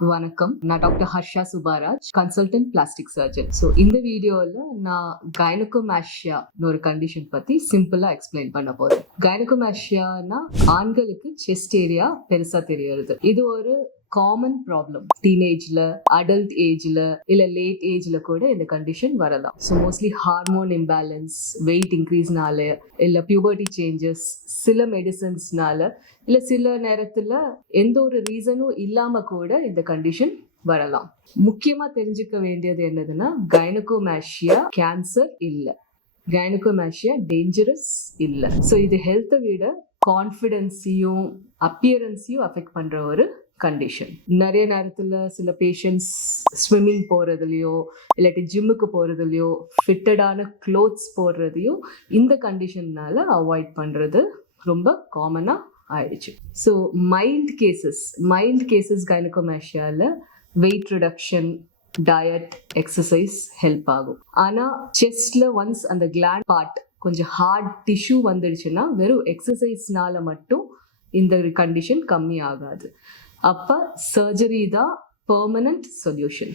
வணக்கம். நான் doctor Harsha Subaraj, consultant plastic surgeon. So இந்த வீடியோவில் நான் கைனகோமாஸ்டியான்னு ஒரு கண்டிஷன் பற்றி சிம்பிளாக எக்ஸ்பிளைன் பண்ண போகிறேன். கைனகோமாஸ்டியானா ஆண்களுக்கு செஸ்ட் ஏரியா பெருசாக தெரியறது. இது ஒரு காமன் ப்ராப்ளம். டீனேஜ்ல, அடல்ட் ஏஜ்ல இல்ல லேட் ஏஜ்ல கூட இந்த கண்டிஷன் வரலாம். So mostly hormone imbalance, weight இன்க்ரீஸ்னால, இல்ல பியூபர்ட்டி சேஞ்சஸ், சில மெடிசன்ஸ்னால, இல்ல சில நேரத்துல எந்த ஒரு ரீசனும் இல்லாம கூட இந்த கண்டிஷன் வரலாம். முக்கியமா தெரிஞ்சுக்க வேண்டியது என்னதுன்னா, கைனகோமாஸ்டியா கேன்சர் இல்ல, கைனகோமாஸ்டியா டேஞ்சரஸ் இல்ல. ஸோ இது ஹெல்த்தை விட கான்ஃபிடென்ஸையும் அப்பியரன்ஸையும் அஃபெக்ட் பண்ற ஒரு கண்டிஷன். நிறைய நேரத்துல சில பேஷண்ட்ஸ் ஸ்விம்மிங் போறதுலயோ இல்லாட்டி ஜிம்முக்கு போறதுலயோ ஃபிட்டடான க்ளோத்ஸ் போடுறதையோ இந்த கண்டிஷன்னால அவாய்ட் பண்றது ரொம்ப காமனா ஆயிடுச்சு. ஸோ மைல்ட் கேசஸ் கைனகோமாஸ்டியால weight reduction, diet, exercise help ஆகும். ஆனா செஸ்ட்ல ஒன்ஸ் அந்த கிளாண்ட் பார்ட் கொஞ்சம் ஹார்ட் டிஷ்யூ வந்துடுச்சுன்னா வெறும் எக்ஸசைஸ்னால மட்டும் இந்த கண்டிஷன் கம்மி ஆகாது. அப்ப சர்ஜரி தான் பெர்மனன்ட் சொல்யூஷன்.